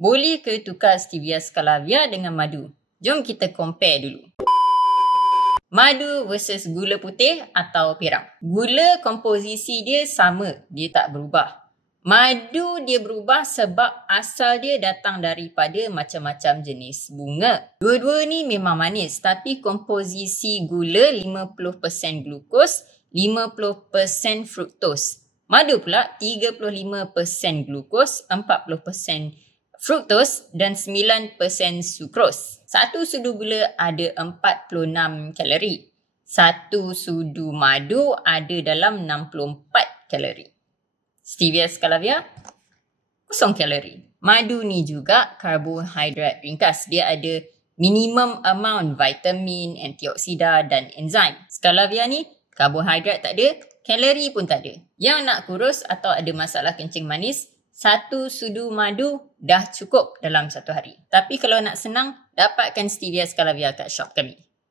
Boleh ke tukar stevia scalavia dengan madu? Jom kita compare dulu. Madu versus gula putih atau perak. Gula komposisi dia sama, dia tak berubah. Madu dia berubah sebab asal dia datang daripada macam-macam jenis bunga. Dua-dua ni memang manis, tapi komposisi gula 50% glukos, 50% fruktos. Madu pula 35% glukos, 40% fruktos dan 9% sukros. Satu sudu gula ada 46 kalori. Satu sudu madu ada dalam 64 kalori. Stevia scalavia 0 kalori. Madu ni juga karbohidrat ringkas. Dia ada minimum amount vitamin, antioksida dan enzim. Scalavia ni karbohidrat tak ada, kalori pun tak ada. Yang nak kurus atau ada masalah kencing manis, satu sudu madu dah cukup dalam satu hari. Tapi kalau nak senang, dapatkan stevia scalavia kat shop kami.